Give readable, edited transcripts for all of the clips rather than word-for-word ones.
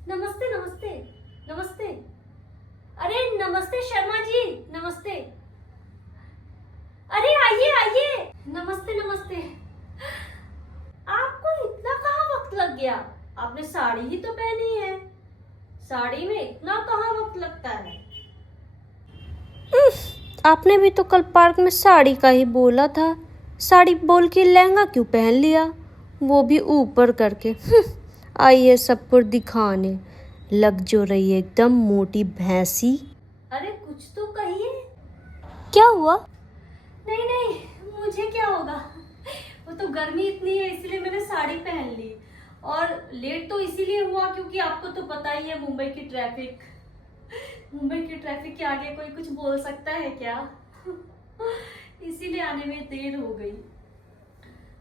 नमस्ते नमस्ते नमस्ते। अरे नमस्ते शर्मा जी, नमस्ते। अरे आइए आइए, नमस्ते नमस्ते। आपको इतना कहाँ वक्त लग गया? आपने साड़ी ही तो पहनी है, साड़ी में इतना कहाँ वक्त लगता है? आपने भी तो कल पार्क में साड़ी का ही बोला था। साड़ी बोल के लहंगा क्यों पहन लिया, वो भी ऊपर करके। आइए सबको दिखाने, लग जो रही है एकदम मोटी भैंसी। अरे कुछ तो कहिए। क्या हुआ? नहीं नहीं, मुझे क्या होगा, वो तो गर्मी इतनी है इसलिए मैंने साड़ी पहन ली। और लेट तो इसीलिए हुआ क्योंकि आपको तो पता ही है मुंबई की ट्रैफिक। मुंबई की ट्रैफिक के आगे कोई कुछ बोल सकता है क्या? इसीलिए आने में देर हो गई।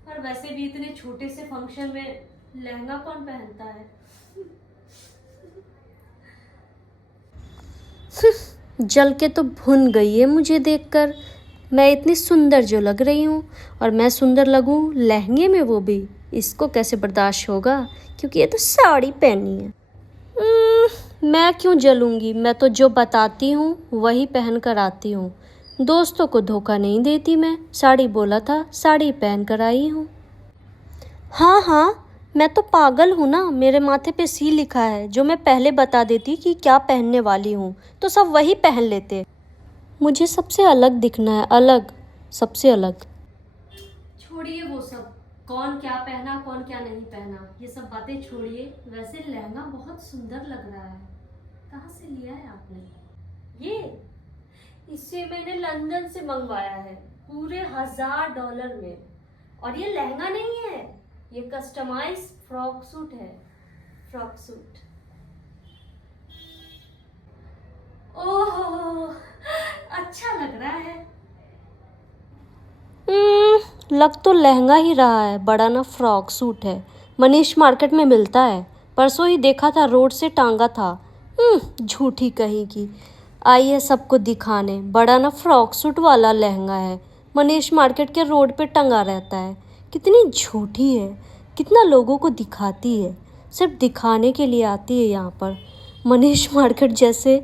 और वैसे भी इतने छोटे से फंक्शन में लहंगा कौन पहनता है? जल के तो भुन गई है मुझे देखकर। मैं इतनी सुंदर जो लग रही हूँ, और मैं सुंदर लगूँ लहंगे में, वो भी इसको कैसे बर्दाश्त होगा, क्योंकि ये तो साड़ी पहनी है। मैं क्यों जलूंगी, मैं तो जो बताती हूँ वही पहन कर आती हूँ। दोस्तों को धोखा नहीं देती मैं। साड़ी बोला था, साड़ी पहन कर आई हूँ। हाँ हाँ, मैं तो पागल हूँ ना। मेरे माथे पे सी लिखा है, जो मैं पहले बता देती कि क्या पहनने वाली हूँ तो सब वही पहन लेते। मुझे सबसे अलग दिखना है, अलग, सबसे अलग। छोड़िए वो सब, कौन क्या पहना कौन क्या नहीं पहना, ये सब बातें छोड़िए। वैसे लहंगा बहुत सुंदर लग रहा है, कहाँ से लिया है आपने ये? इसे मैंने लंदन से मंगवाया है, पूरे $1000 में। और ये लहंगा नहीं है, ये कस्टमाइज फ्रॉक सूट है, फ्रॉक सूट। ओह, अच्छा लग रहा है। लग तो लहंगा ही रहा है, बड़ा ना फ्रॉक सूट है। मनीष मार्केट में मिलता है, परसों ही देखा था, रोड से टांगा था। झूठी कहीं की। आई है सबको दिखाने, बड़ा ना फ्रॉक सूट वाला लहंगा है, मनीष मार्केट के रोड पे टंगा रहता है। कितनी झूठी है, कितना लोगों को दिखाती है, सिर्फ दिखाने के लिए आती है यहाँ पर। मनीष मार्केट जैसे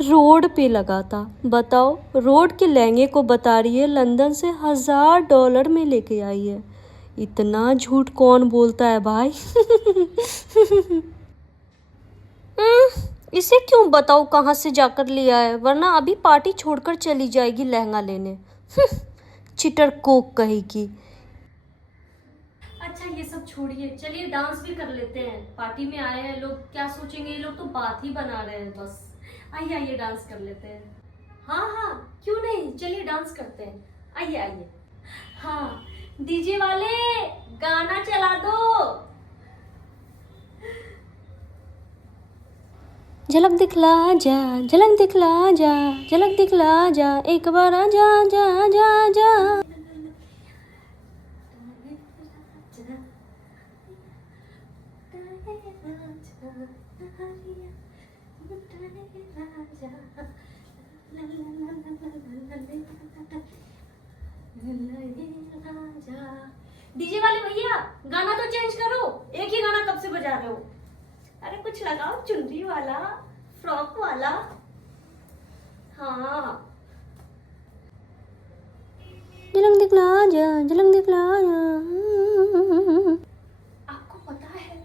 रोड पे लगा था, बताओ, रोड के लहंगे को बता रही है लंदन से $1000 में लेके आई है। इतना झूठ कौन बोलता है भाई? इसे क्यों बताओ कहाँ से जाकर लिया है, वरना अभी पार्टी छोड़कर चली जाएगी लहंगा लेने। चिटर कोक कही की। अच्छा ये सब छोड़िए, चलिए डांस भी कर लेते हैं। पार्टी में आए हैं लोग, क्या सोचेंगे, ये लोग तो बात ही बना रहे हैं बस। आइए आइए डांस कर लेते हैं। हाँ हाँ, क्यों नहीं, चलिए डांस करते हैं। आइए आइए। हाँ, डीजे वाले गाना चला दो। झलक दिखला जा, झलक दिखला जा, झलक दिखला जा, एक बार आ जा जा जा जा। डीजे वाले भैया, गाना तो चेंज करो, एक ही गाना कब से बजा रहे हो? अरे कुछ लगाओ, चुनरी वाला, फ्रॉक वाला। हाँ, झलक दिखला जा, झलक दिखला जा। आपको पता है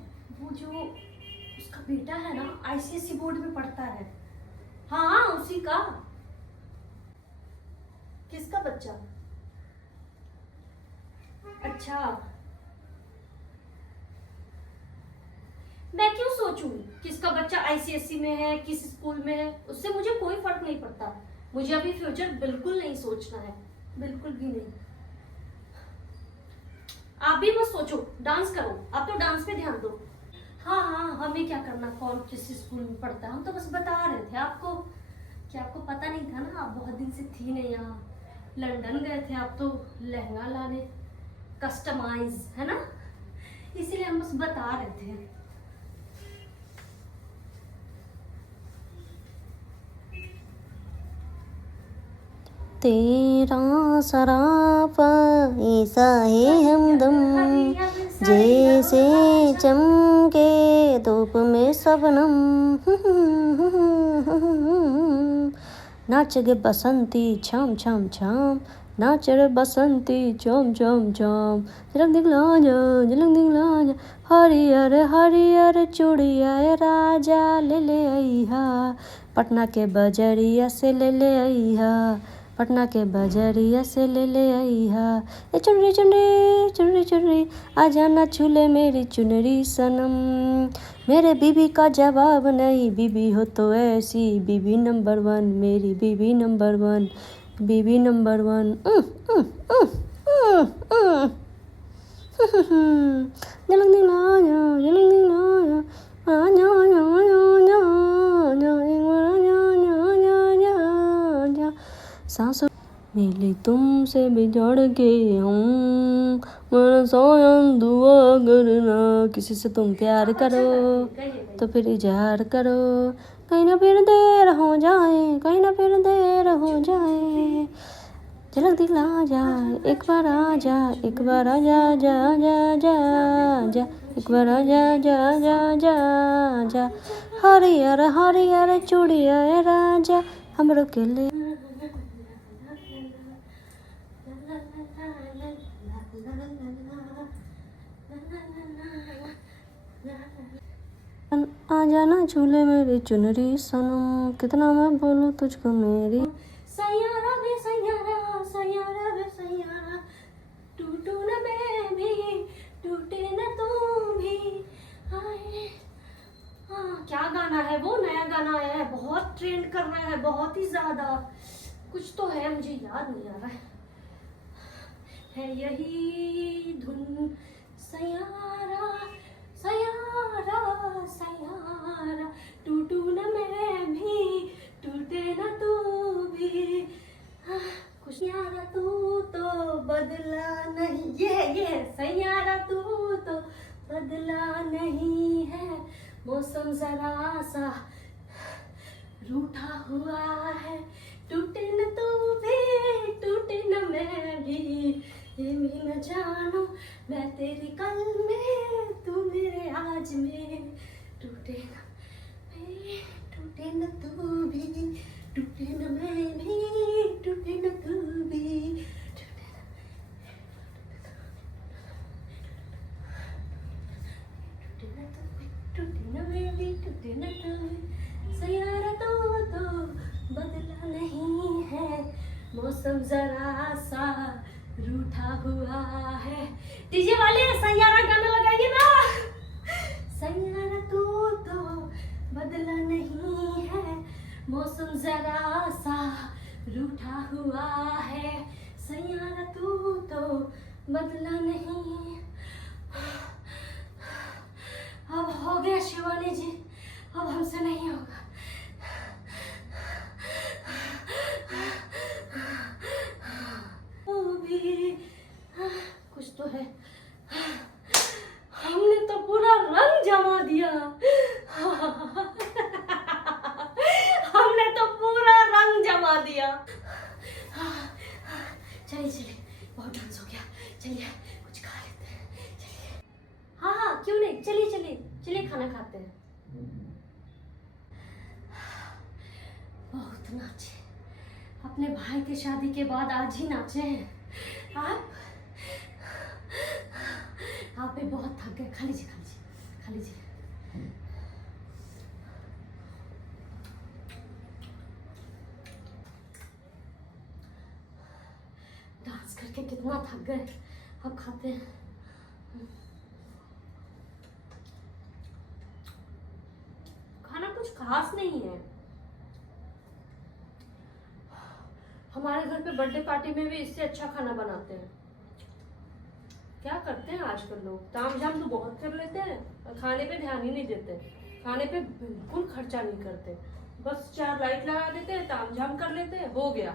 वो जो उसका बेटा है ना, आईसीएसई बोर्ड में पढ़ता है। हाँ उसी का। किसका बच्चा? अच्छा, मैं क्यों सोचूं किसका बच्चा आईसीएसई में है, किस स्कूल में है, उससे मुझे कोई फर्क नहीं पड़ता। मुझे अभी फ्यूचर बिल्कुल नहीं सोचना है, बिल्कुल भी नहीं। आप भी मत सोचो, डांस करो, आप तो डांस पे ध्यान दो। हाँ हाँ, हमें क्या करना कौन किस स्कूल में पढ़ता है, हम तो बस बता रहे थे आपको। क्या आपको पता नहीं था ना, आप बहुत दिन से थी नहीं यहाँ, लंदन गए थे आप तो लहंगा लाने, कस्टमाइज है ना, इसीलिए हम बस बता रहे थे। तेरा सरापा ऐसा है हमदम, जैसे चमके धूप में सबनम नाच गे बसंती छम छम छम नाच रे बसंती चम चम चम झलक दिखला जा झलक दिखला जा हरियर चूड़िया राजा ले अइहा पटना के बजरिया से ले अइहा पटना के बजरिया से ले अइहा ए चुनरी चुनरी चुनरी चुनरी आ जाना झूले मेरी चुनरी सनम मेरे बीबी का जवाब नहीं बीबी हो तो ऐसी बीबी नंबर 1 मेरी बीबी नंबर 1 बीबी नंबर 1 झलक दिखला जा झलक दिखला जा आ जा सांसों मिली तुमसे बिछड़ के हूँ मेरा सोयम दुआ करना किसी से तुम प्यार करो तो फिर इजहार करो कहीं ना फिर देर हो जाए कहीं ना फिर देर हो जाए झलक दिखला जा एक बार आ जा एक बार आ जा जा जा जा जा एक बार आ जा जा जा जा जा हरियर चूड़िया राजा हमरो के ले आ जाना झूले मेरी चुनरी सनम कितना मैं बोलूं तुझको मेरी सैयारा बे सैयारा सैयारा बे सैयारा टूटू न मैं भी टूटे न तू भी आए क्या गाना है वो नया गाना आया है बहुत ट्रेंड कर रहा है बहुत ही ज्यादा कुछ तो है मुझे याद नहीं आ रहा है यही धुन सैयारा सैयारा सैयारा टूटू न मैं भी टूटे न तू भी कुछ यारा तू तो बदला नहीं ये सैयारा तू तो बदला नहीं है मौसम जरा सा रूठा हुआ है टूटे न तू भी टूटे न मैं भी ये भी न जानू मैं तेरी कल में तू मेरे आज में टूटे न तू भी टूटे न मैं भी टूटे न तू भी टूटे न मैं भी टूटे न तू भी सैयारा तो बदला नहीं है मौसम जरा सा रूठा हुआ है डीजे वाले सैयारा गाना लगाइए ना सैयारा तो बदला नहीं है मौसम जरा सा रूठा हुआ है सैयारा तो बदला नहीं अब हो गया शिवानी जी अब हमसे नहीं होगा कुछ तो है हमने तो पूरा रंग जमा दिया हमने तो पूरा रंग जमा दिया चलिए बहुत डांस हो गया चलिए कुछ खा लेते हैं चलिए हाँ क्यों नहीं चलिए खाना खाते हैं बहुत नाचे अपने भाई की शादी के बाद आज ही नाचे हैं आप भी बहुत थक गए खा लीजिए डांस करके कितना थक गए अब खाते हैं खाना कुछ खास नहीं है हमारे घर पे बर्थडे पार्टी में भी इससे अच्छा खाना बनाते हैं क्या करते हैं आजकल लोग ताम झाम तो बहुत कर लेते हैं और खाने पे ध्यान ही नहीं देते खाने पे बिल्कुल खर्चा नहीं करते बस 4 लाइट लगा देते हैं ताम झाम कर लेते हैं हो गया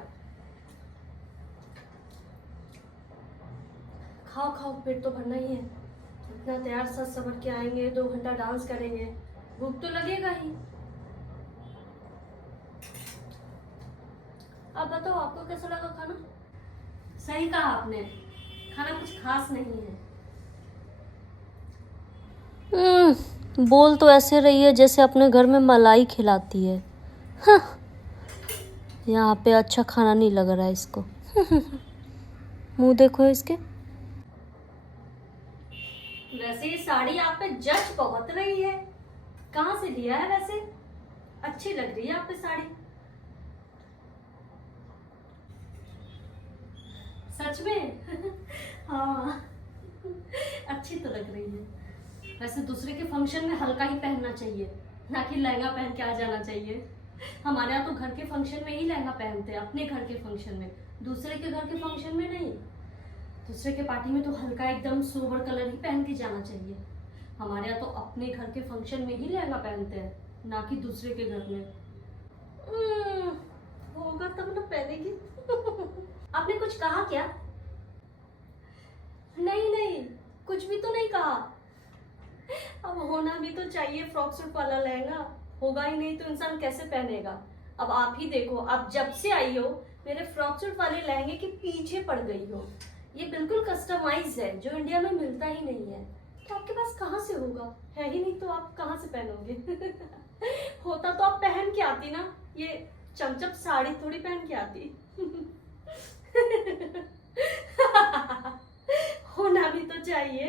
खाओ पेट तो भरना ही है इतना तैयार सज सवर के आएंगे 2 घंटा डांस करेंगे भूख तो लगेगा ही अब बताओ आपको कैसा लगा खाना सही कहा आपने खाना कुछ खास नहीं है बोल तो ऐसे रही है जैसे अपने घर में मलाई खिलाती है। हाँ, यहाँ पे अच्छा खाना नहीं लग रहा है इसको। मुंह देखो इसके। वैसे ये साड़ी आप पे जच बहुत रही है, कहाँ से लिया है वैसे? अच्छी लग रही है आप पे साड़ी, सच में। हाँ, अच्छी तो लग रही है। वैसे दूसरे के फंक्शन में हल्का ही पहनना चाहिए, ना कि लहंगा पहन के आ जाना चाहिए। हमारे यहाँ तो घर के फंक्शन में ही लहंगा पहनते हैं, अपने घर के फंक्शन में, दूसरे के घर के फंक्शन में नहीं। दूसरे के पार्टी में तो हल्का एकदम सोबर कलर ही पहन के जाना चाहिए। हमारे यहाँ तो अपने घर के फंक्शन में ही लहंगा पहनते हैं, ना कि दूसरे के घर में। होगा तब ना पहनेगी। आपने कुछ कहा क्या? नहीं नहीं, कुछ भी तो नहीं कहा। अब होना भी तो चाहिए फ्रॉक सूट वाला लहंगा, होगा ही नहीं तो इंसान कैसे पहनेगा। अब आप ही देखो, आप जब से आई हो मेरे फ्रॉक सूट वाले लहंगे के पीछे पड़ गई हो। ये बिल्कुल कस्टमाइज है, जो इंडिया में मिलता ही नहीं है। तो आपके पास कहाँ से होगा? है ही नहीं तो आप कहाँ से पहनोगे? होता तो आप पहन के आती ना, ये चमचम साड़ी थोड़ी पहन के आती। होना भी तो चाहिए।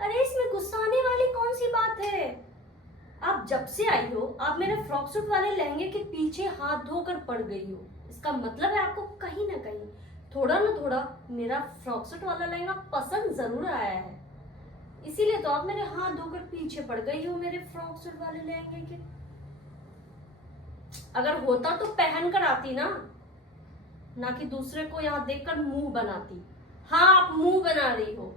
अरे इसमें गुस्सा आने वाली कौन सी बात है? आप जब से आई हो आप मेरे फ्रॉक सूट वाले लहंगे के पीछे हाथ धोकर पड़ गई हो। इसका मतलब है आपको कहीं ना कहीं थोड़ा ना थोड़ा मेरा फ्रॉक सूट वाला लहंगा पसंद जरूर आया है। इसीलिए तो आप मेरे हाथ धोकर पीछे पड़ गई हो मेरे फ्रॉक सूट वाले लहंगे के। अगर होता तो पहन कर आती ना कि दूसरे को यहाँ देखकर मुंह बनाती। हाँ, आप मुंह बना रही हो।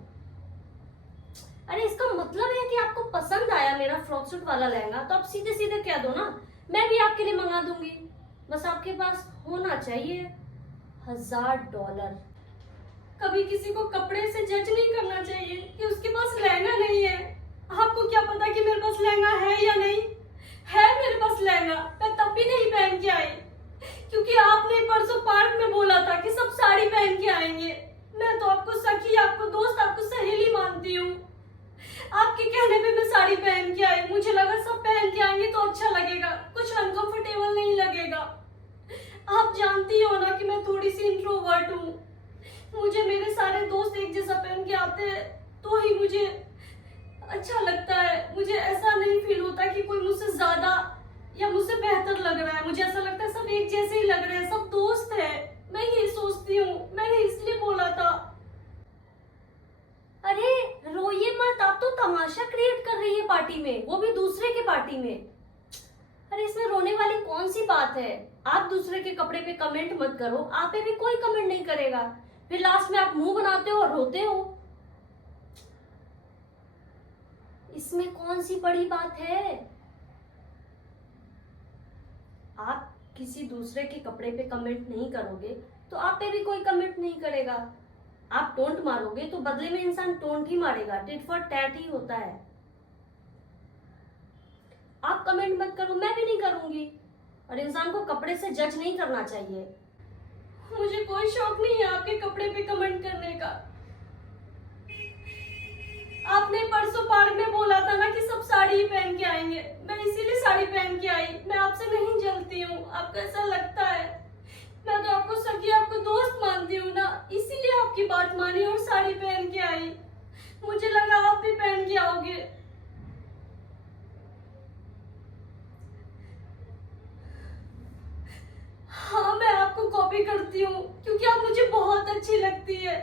अरे इसका मतलब है कि आपको पसंद आया मेरा फ्रॉक सूट वाला लहंगा, तो आप सीधे सीधे कह दो ना, मैं भी आपके लिए मंगा दूंगी। बस आपके पास होना चाहिए $1000। कभी किसी को कपड़े से जज नहीं करना चाहिए कि उसके पास लहंगा नहीं है। आपको क्या पता कि मेरे पास लहंगा है या नहीं है? मेरे पास लहंगा, मैं तब भी नहीं पहन के आई क्योंकि आपने परसों पार्क में बोला था कि सब साड़ी पहन के आएंगे। मैं तो आपको सखी, आपको दोस्त, आपको सहेली मानती हूँ। आपके कहने पे मैं साड़ी पहन के आई। मुझे लगा सब पहन के आएंगे तो अच्छा लगेगा, कुछ अनकंफर्टेबल नहीं लगेगा। आप जानती हो ना कि मैं थोड़ी सी इंट्रोवर्ट हूँ। मुझे मेरे सारे दोस्त एक जैसा पहन के आते हैं तो ही मुझे अच्छा लगता है। मुझे ऐसा नहीं फील होता कि कोई मुझसे ज्यादा या मुझसे बेहतर लग रहा है। मुझे ऐसा लगता है सब एक जैसे ही लग रहे हैं, सब दोस्त है। मैं ये सोचती हूँ, मैंने इसलिए बोला था। अरे रोइए मत, आप तो तमाशा क्रिएट कर रही है पार्टी में, वो भी दूसरे के पार्टी में। अरे इसमें रोने वाली कौन सी बात है? आप दूसरे के कपड़े पे कमेंट मत करो, आप पे भी कोई कमेंट नहीं करेगा। फिर लास्ट में आप मुंह बनाते हो और रोते हो। इसमें कौन सी बड़ी बात है? आप किसी दूसरे के कपड़े पे कमेंट नहीं करोगे तो आप पे भी कोई कमेंट नहीं करेगा। आप टोंट मारोगे तो बदले में इंसान टोंट ही मारेगा, टिट फॉर टैट ही होता है। आप कमेंट मत करो, मैं भी नहीं करूंगी। और इंसान को कपड़े से जज नहीं करना चाहिए। मुझे कोई शौक नहीं है आपके कपड़े पे कमेंट करने का। आपने परसों पार्क में बोला था ना कि सब साड़ी ही पहन के आएंगे, मैं इसीलिए साड़ी पहन के आई। मैं आपसे नहीं जलती हूँ, आपको ऐसा लगता है। मैं तो आपको सखी, आपको दोस्त मानती हूँ ना, इसीलिए आपकी बात मानी और साड़ी पहन के आई। मुझे लगा आप भी पहन के आओगे। हाँ, मैं आपको कॉपी करती हूँ क्योंकि आप मुझे बहुत अच्छी लगती है।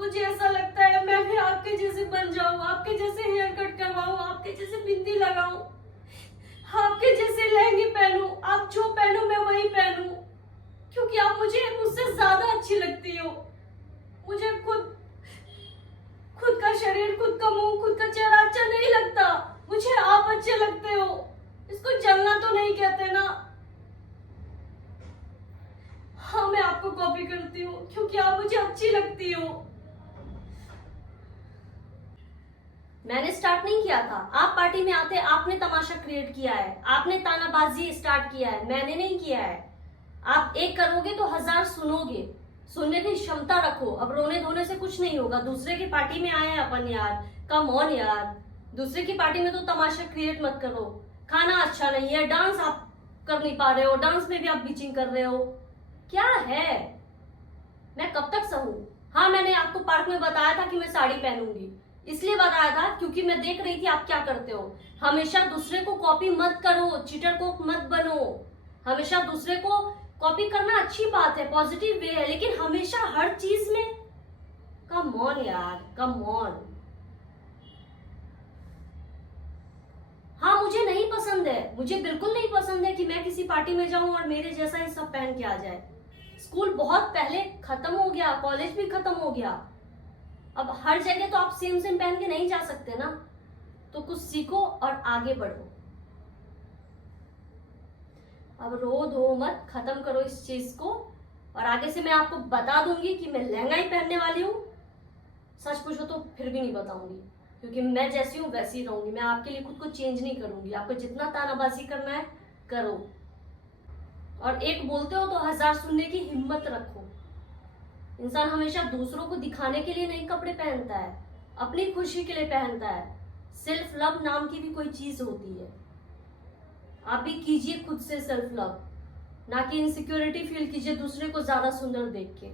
मुझे ऐसा लगता है मैं भी आपके जैसे बन जाऊं, आपके जैसे हेयर कट करवाऊं, आपके जैसे बिंदी लगाऊं, आपके जैसे लहंगे पहनूं। आप जो पहनो मैं वही पहनूं क्योंकि आप मुझसे ज्यादा अच्छी लगती हो। मुझे खुद का शरीर, खुद का मुंह, खुद का चेहरा अच्छा नहीं लगता। मुझे आप अच्छे लगते हो। इसको जलना तो नहीं कहते ना। हाँ, मैं आपको कॉपी करती हूँ क्योंकि आप मुझे अच्छी लगती हो। मैंने स्टार्ट नहीं किया था। आप पार्टी में आते, आपने तमाशा क्रिएट किया है, आपने तानाबाजी स्टार्ट किया है, मैंने नहीं किया है। आप एक करोगे तो 1000 सुनोगे, सुनने की क्षमता रखो। अब रोने धोने से कुछ नहीं होगा। दूसरे की पार्टी में आए हैं अपन यार, कम ऑन यार। दूसरे की पार्टी में तो तमाशा क्रिएट मत करो। खाना अच्छा नहीं है, डांस आप कर नहीं पा रहे हो, डांस में भी आप बीचिंग कर रहे हो, क्या है? मैं कब तक सहूं? हाँ, मैंने आपको पार्क में बताया था कि मैं साड़ी पहनूंगी, इसलिए बताया था क्योंकि मैं देख रही थी आप क्या करते हो। हमेशा दूसरे को कॉपी मत करो, चीटर को मत बनो। हमेशा दूसरे को कॉपी करना अच्छी बात है, पॉजिटिव वे है, लेकिन हमेशा हर चीज में कम ऑन यार, कम ऑन। हाँ, मुझे नहीं पसंद है, मुझे बिल्कुल नहीं पसंद है कि मैं किसी पार्टी में जाऊं और मेरे जैसा ही सब पहन के आ जाए। स्कूल बहुत पहले खत्म हो गया, कॉलेज भी खत्म हो गया। अब हर जगह तो आप सेम सेम पहन के नहीं जा सकते ना, तो कुछ सीखो और आगे बढ़ो। अब रो धो मत, खत्म करो इस चीज को। और आगे से मैं आपको बता दूंगी कि मैं लहंगा ही पहनने वाली हूँ। सच पूछो तो फिर भी नहीं बताऊंगी, क्योंकि मैं जैसी हूँ वैसी रहूंगी। मैं आपके लिए खुद को चेंज नहीं करूंगी। आपको जितना तानाबाजी करना है करो, और एक बोलते हो तो 1000 सुनने की हिम्मत रखो। इंसान हमेशा दूसरों को दिखाने के लिए नहीं कपड़े पहनता है, अपनी खुशी के लिए पहनता है। सेल्फ लव नाम की भी कोई चीज होती है। आप भी कीजिए खुद से सेल्फ लव, ना कि इनसिक्योरिटी फील कीजिए दूसरे को ज्यादा सुंदर देख के।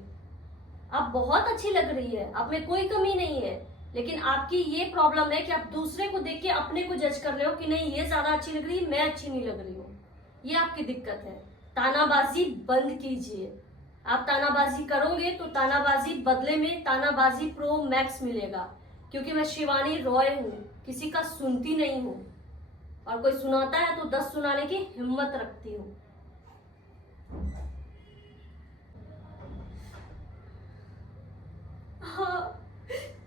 आप बहुत अच्छी लग रही है, आप में कोई कमी नहीं है, लेकिन आपकी ये प्रॉब्लम है कि आप दूसरे को देख के अपने को जज कर रहे हो कि नहीं ये ज्यादा अच्छी लग रही है, मैं अच्छी नहीं लग रही हूँ। ये आपकी दिक्कत है। तानाबाजी बंद कीजिए। आप तानाबाजी करोगे तो तानाबाजी बदले में तानाबाजी प्रो मैक्स मिलेगा, क्योंकि मैं शिवानी रॉय हूँ, किसी का सुनती नहीं हूँ, और कोई सुनाता है तो 10 सुनाने की हिम्मत रखती हूँ। हाँ,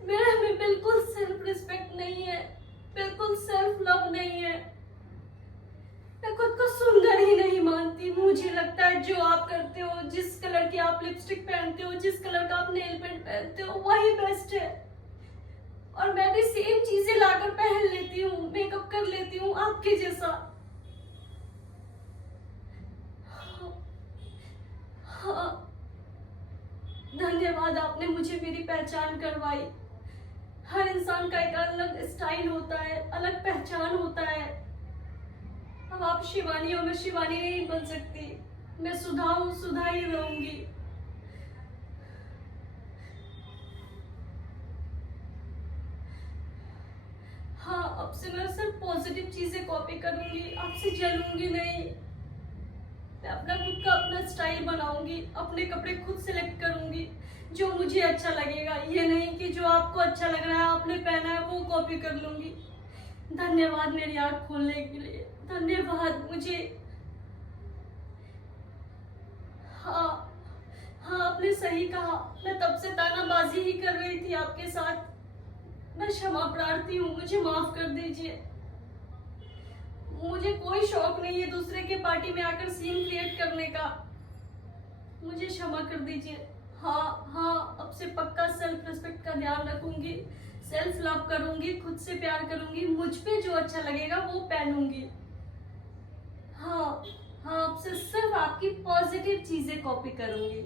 मेरे में बिल्कुल सेल्फ रिस्पेक्ट नहीं है, बिल्कुल सेल्फ लव नहीं है। मैं खुद को सुंदर ही नहीं मानती। मुझे लगता है जो आप करते हो, जिस कलर की आप लिपस्टिक पहनते हो, जिस कलर का आप नेल पेंट पहनते हो, वही बेस्ट है। और मैं भी सेम चीजें लाकर पहन लेती हूँ, मेकअप कर लेती हूँ आपके जैसा। हाँ, धन्यवाद, आपने मुझे मेरी पहचान करवाई। हर इंसान का एक अलग स्टाइल होता है, अलग पहचान होता है। अब आप शिवानी हो, मैं शिवानी नहीं बन सकती। मैं सुधा हूँ, सुधा ही रहूंगी। हाँ, अब से मैं सिर्फ पॉजिटिव चीजें कॉपी करूंगी, आपसे जलूंगी नहीं। मैं अपना खुद का अपना स्टाइल बनाऊंगी, अपने कपड़े खुद सिलेक्ट करूंगी जो मुझे अच्छा लगेगा। ये नहीं कि जो आपको अच्छा लग रहा है, आपने पहना है, वो कॉपी कर लूंगी। धन्यवाद मेरी आँख खोलने के लिए, धन्यवाद मुझे। हाँ हाँ, आपने सही कहा, मैं तब से तानाबाजी ही कर रही थी आपके साथ। मैं क्षमा प्रार्थी हूँ, मुझे माफ कर दीजिए। मुझे कोई शौक नहीं है दूसरे के पार्टी में आकर सीन क्रिएट करने का, मुझे क्षमा कर दीजिए। हाँ हाँ, अब से पक्का सेल्फ रिस्पेक्ट का ध्यान रखूंगी, सेल्फ लव करूंगी, खुद से प्यार करूंगी, मुझ पे जो अच्छा लगेगा वो पहनूंगी। हाँ हाँ, अब से सिर्फ आपकी पॉजिटिव चीजें कॉपी करूंगी।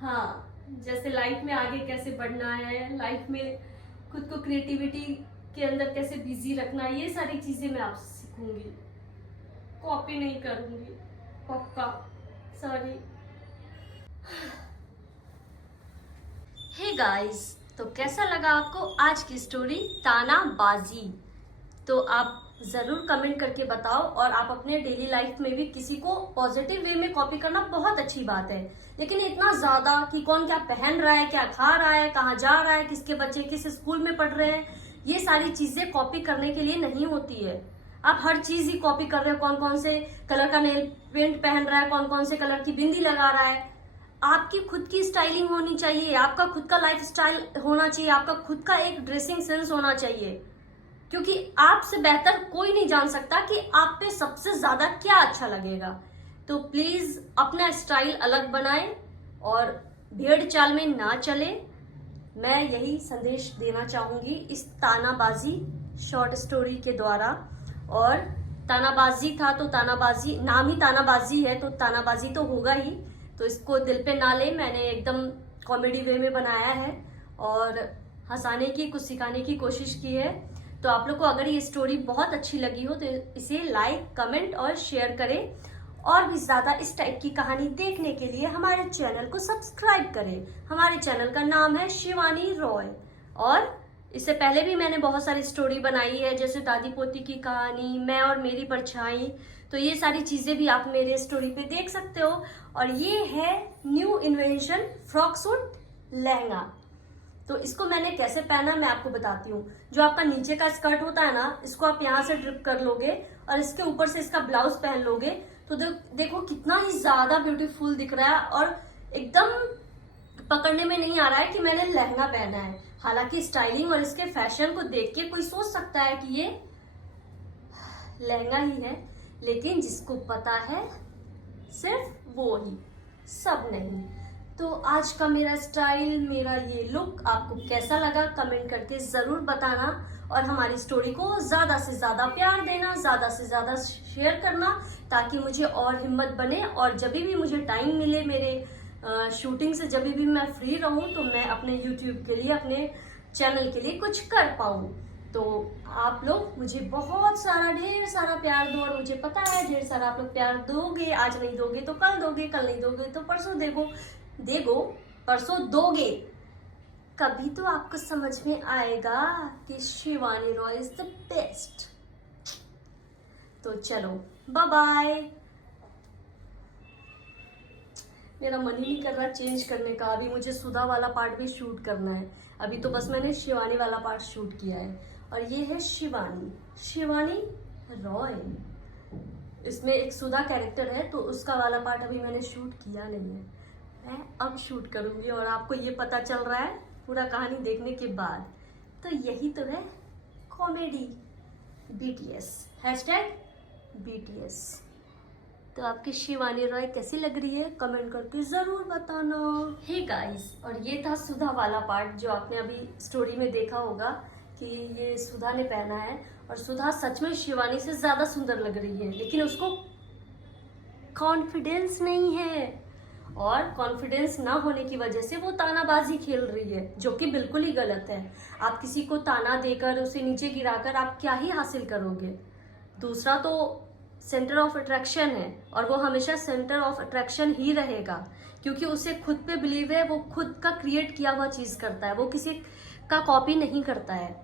हाँ, जैसे लाइफ में आगे कैसे बढ़ना है, लाइफ में खुद को क्रिएटिविटी के अंदर कैसे बिजी रखना है, ये सारी चीजें मैं आपसे सीखूंगी, कॉपी नहीं करूंगी, पक्का। सॉरी। हे गाइस, तो कैसा लगा आपको आज की स्टोरी तानाबाजी? तो आप जरूर कमेंट करके बताओ। और आप अपने डेली लाइफ में भी किसी को पॉजिटिव वे में कॉपी करना बहुत अच्छी बात है, लेकिन इतना ज्यादा कि कौन क्या पहन रहा है, क्या खा रहा है, कहाँ जा रहा है, किसके बच्चे किस स्कूल में पढ़ रहे हैं, ये सारी चीजें कॉपी करने के लिए नहीं होती है। आप हर चीज ही कॉपी कर रहे हो, कौन कौन से कलर का नेल पेंट पहन रहा है, कौन कौन से कलर की बिंदी लगा रहा है। आपकी खुद की स्टाइलिंग होनी चाहिए, आपका खुद का लाइफ स्टाइल होना चाहिए, आपका खुद का एक ड्रेसिंग सेंस होना चाहिए, क्योंकि आपसे बेहतर कोई नहीं जान सकता कि आप पे सबसे ज्यादा क्या अच्छा लगेगा। तो प्लीज अपना स्टाइल अलग बनाएं और भेड़ चाल में ना चले। मैं यही संदेश देना चाहूंगी इस तानाबाजी शॉर्ट स्टोरी के द्वारा। और तानाबाजी था तो तानाबाजी, नाम ही तानाबाजी है तो तानाबाजी तो होगा ही, तो इसको दिल पे ना ले। मैंने एकदम कॉमेडी वे में बनाया है और हंसाने की, कुछ सिखाने की कोशिश की है। तो आप लोग को अगर ये स्टोरी बहुत अच्छी लगी हो तो इसे लाइक, कमेंट और शेयर करें। और भी ज्यादा इस टाइप की कहानी देखने के लिए हमारे चैनल को सब्सक्राइब करें। हमारे चैनल का नाम है शिवानी रॉय। और इससे पहले भी मैंने बहुत सारी स्टोरी बनाई है, जैसे दादी पोती की कहानी, मैं और मेरी परछाई। तो ये सारी चीजें भी आप मेरे स्टोरी पे देख सकते हो। और ये है new invention frock suit lehenga. तो इसको मैंने कैसे पहना मैं आपको बताती हूँ। जो आपका नीचे का स्कर्ट होता है ना, इसको आप यहाँ से ड्रिप कर लोगे और इसके ऊपर से इसका ब्लाउज पहन लोगे तो देखो कितना ही ज्यादा ब्यूटीफुल दिख रहा है। और एकदम पकड़ने में नहीं आ रहा है कि मैंने लहंगा पहना है। हालांकि स्टाइलिंग और इसके फैशन को देख के कोई सोच सकता है कि ये लहंगा ही है, लेकिन जिसको पता है सिर्फ वो ही, सब नहीं। तो आज का मेरा स्टाइल, मेरा ये लुक आपको कैसा लगा कमेंट करके जरूर बताना। और हमारी स्टोरी को ज्यादा से ज्यादा प्यार देना, ज्यादा से ज्यादा शेयर करना, ताकि मुझे और हिम्मत बने। और जब भी मुझे टाइम मिले, मेरे शूटिंग से जब भी मैं फ्री रहूं, तो मैं अपने यूट्यूब के लिए, अपने चैनल के लिए कुछ कर पाऊं। तो आप लोग मुझे बहुत सारा, ढेर सारा प्यार दो। और मुझे पता है ढेर सारा आप लोग प्यार दोगे। आज नहीं दोगे तो कल दोगे, कल नहीं दोगे तो परसों देगो, परसों दोगे। कभी तो आपको समझ में आएगा कि Shivani Roy is the best. तो चलो, बाय बाय। मेरा मन ही नहीं कर रहा चेंज करने का। अभी मुझे सुधा वाला पार्ट भी शूट करना है। अभी तो बस मैंने शिवानी वाला पार्ट शूट किया है। और ये है शिवानी रॉय। इसमें एक सुधा कैरेक्टर है, तो उसका वाला पार्ट अभी मैंने शूट किया नहीं है। मैं अब शूट करूंगी और आपको ये पता चल रहा है पूरा कहानी देखने के बाद। तो यही तो है कॉमेडी, BTS, #BTS। तो आपकी शिवानी रॉय कैसी लग रही है कमेंट करके जरूर बताना। हे गाइस, और ये था सुधा वाला पार्ट जो आपने अभी स्टोरी में देखा होगा कि ये सुधा ने पहना है। और सुधा सच में शिवानी से ज्यादा सुंदर लग रही है, लेकिन उसको कॉन्फिडेंस नहीं है। और कॉन्फिडेंस ना होने की वजह से वो तानाबाजी खेल रही है, जो कि बिल्कुल ही गलत है। आप किसी को ताना देकर, उसे नीचे गिराकर आप क्या ही हासिल करोगे। दूसरा तो सेंटर ऑफ अट्रैक्शन है, और वो हमेशा सेंटर ऑफ अट्रैक्शन ही रहेगा, क्योंकि उसे खुद पे बिलीव है। वो खुद का क्रिएट किया हुआ चीज करता है, वो किसी का कॉपी नहीं करता है।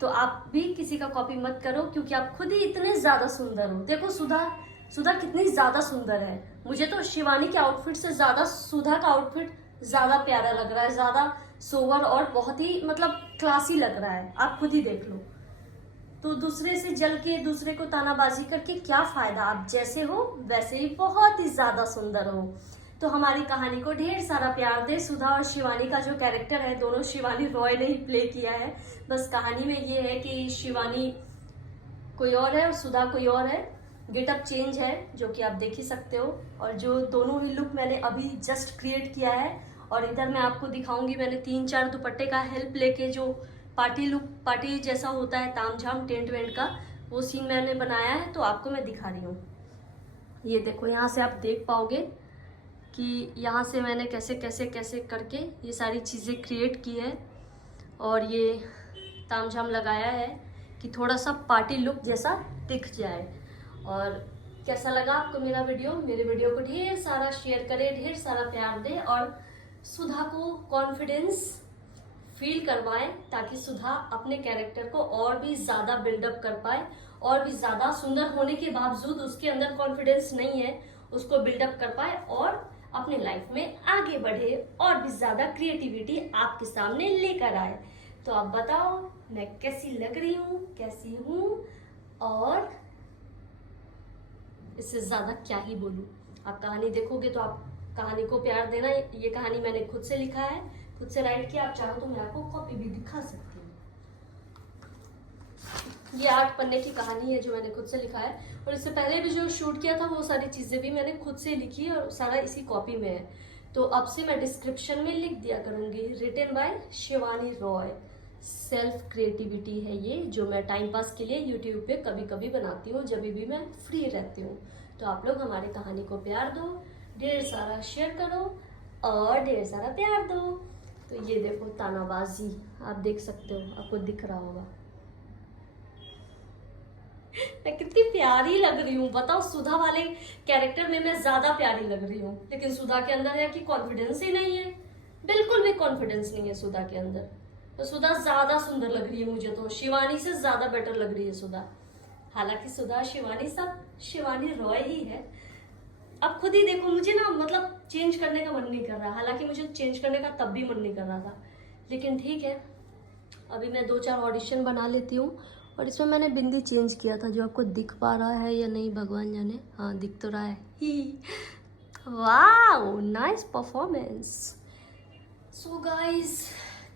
तो आप भी किसी का कॉपी मत करो, क्योंकि आप खुद ही इतने ज्यादा सुंदर हो। देखो सुधा कितनी ज्यादा सुंदर है। मुझे तो शिवानी के आउटफिट से ज्यादा सुधा का आउटफिट ज्यादा प्यारा लग रहा है, ज्यादा सोवर और बहुत ही मतलब क्लासी लग रहा है। आप खुद ही देख लो। तो दूसरे से जल के, दूसरे को तानाबाजी करके क्या फायदा। आप जैसे हो वैसे ही बहुत ही ज्यादा सुंदर हो। तो हमारी कहानी को ढेर सारा प्यार दे। सुधा और शिवानी का जो कैरेक्टर है, दोनों शिवानी रॉय ने ही प्ले किया है। बस कहानी में ये है कि शिवानी कोई और है और सुधा कोई और है। गेटअप चेंज है, जो कि आप देख ही सकते हो। और जो दोनों ही लुक मैंने अभी जस्ट क्रिएट किया है। और इधर मैं आपको दिखाऊंगी, मैंने 3-4 दुपट्टे का हेल्प लेके जो पार्टी लुक, पार्टी जैसा होता है, तामझाम टेंट वेंट का, वो सीन मैंने बनाया है। तो आपको मैं दिखा रही हूँ। ये देखो, यहाँ से आप देख पाओगे कि यहाँ से मैंने कैसे कैसे कैसे करके ये सारी चीज़ें क्रिएट की है। और ये तामझाम लगाया है कि थोड़ा सा पार्टी लुक जैसा दिख जाए। और कैसा लगा आपको मेरा वीडियो? मेरे वीडियो को ढेर सारा शेयर करें, ढेर सारा प्यार दें और सुधा को कॉन्फिडेंस फील करवाएं, ताकि सुधा अपने कैरेक्टर को और भी ज़्यादा बिल्डअप कर पाए। और भी ज़्यादा सुंदर होने के बावजूद उसके अंदर कॉन्फिडेंस नहीं है, उसको बिल्डअप कर पाए और अपने लाइफ में आगे बढ़े और भी ज़्यादा क्रिएटिविटी आपके सामने लेकर आए। तो आप बताओ मैं कैसी लग रही हूँ, कैसी हूँ, और इससे ज़्यादा क्या ही बोलूँ। आप कहानी देखोगे तो आप कहानी को प्यार देना। ये कहानी मैंने खुद से लिखा है, खुद से राइट किया। आप चाहो तो मैं आपको कॉपी भी दिखा सकती हूँ। ये 8 पन्ने की कहानी है जो मैंने खुद से लिखा है। और इससे पहले भी जो शूट किया था वो सारी चीज़ें भी मैंने खुद से लिखी और सारा इसी कॉपी में है। तो अब से मैं डिस्क्रिप्शन में लिख दिया करूंगी, written by Shivani Roy. Self creativity है ये, जो मैं टाइम पास के लिए यूट्यूब पे कभी कभी बनाती हूँ, जब भी मैं फ्री रहती हूँ। तो आप लोग हमारी कहानी को प्यार दो, ढेर सारा शेयर करो और ढेर सारा प्यार दो। तो ये देखो तानाबाजी, आप देख सकते हो, आपको दिख रहा होगा मैं कितनी प्यारी लग रही हूँ। बताओ, सुधा वाले कैरेक्टर में मैं ज्यादा प्यारी लग रही हूँ, लेकिन सुधा के अंदर है कि कॉन्फिडेंस ही नहीं है, बिल्कुल भी कॉन्फिडेंस नहीं है सुधा के अंदर। तो सुधा ज्यादा सुंदर लग रही है मुझे, तो शिवानी से ज्यादा बेटर लग रही है सुधा। हालांकि सुधा शिवानी सब शिवानी रॉय ही है। अब खुद ही देखो, मुझे ना मतलब चेंज करने का मन नहीं कर रहा, हालांकि मुझे चेंज करने का तब भी मन नहीं कर रहा था, लेकिन ठीक है, अभी मैं 2-4 ऑडिशन बना लेती हूँ। और इसमें मैंने बिंदी चेंज किया था, जो आपको दिख पा रहा है या नहीं भगवान जाने। हाँ, दिख तो रहा है ही। Wow, nice performance. So guys,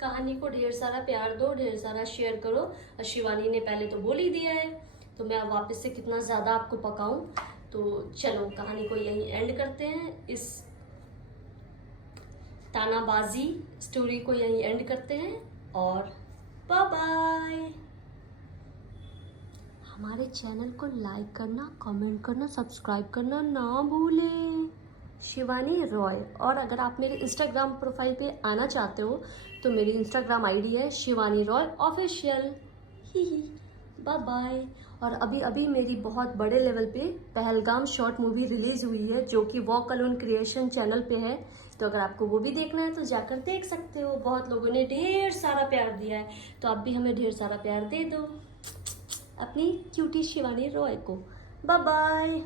कहानी को ढेर सारा प्यार दो, ढेर सारा शेयर करो। और शिवानी ने पहले तो बोल ही दिया है, तो मैं अब वापस से कितना ज़्यादा आपको पकाऊं। तो चलो कहानी को यहीं एंड करते हैं, इस तानाबाजी स्टोरी को यहीं एंड करते हैं, और बाय बाय। हमारे चैनल को लाइक करना, कमेंट करना, सब्सक्राइब करना ना भूलें। शिवानी रॉय। और अगर आप मेरे इंस्टाग्राम प्रोफाइल पे आना चाहते हो तो मेरी इंस्टाग्राम आईडी है शिवानी रॉय ऑफिशियल। ही बाय बाय। और अभी अभी मेरी बहुत बड़े लेवल पे पहलगाम शॉर्ट मूवी रिलीज हुई है, जो कि वॉक अलोन क्रिएशन चैनल पे है। तो अगर आपको वो भी देखना है तो जाकर देख सकते हो। बहुत लोगों ने ढेर सारा प्यार दिया है, तो आप भी हमें ढेर सारा प्यार दे दो, अपनी क्यूटी शिवानी रॉय को। Bye bye.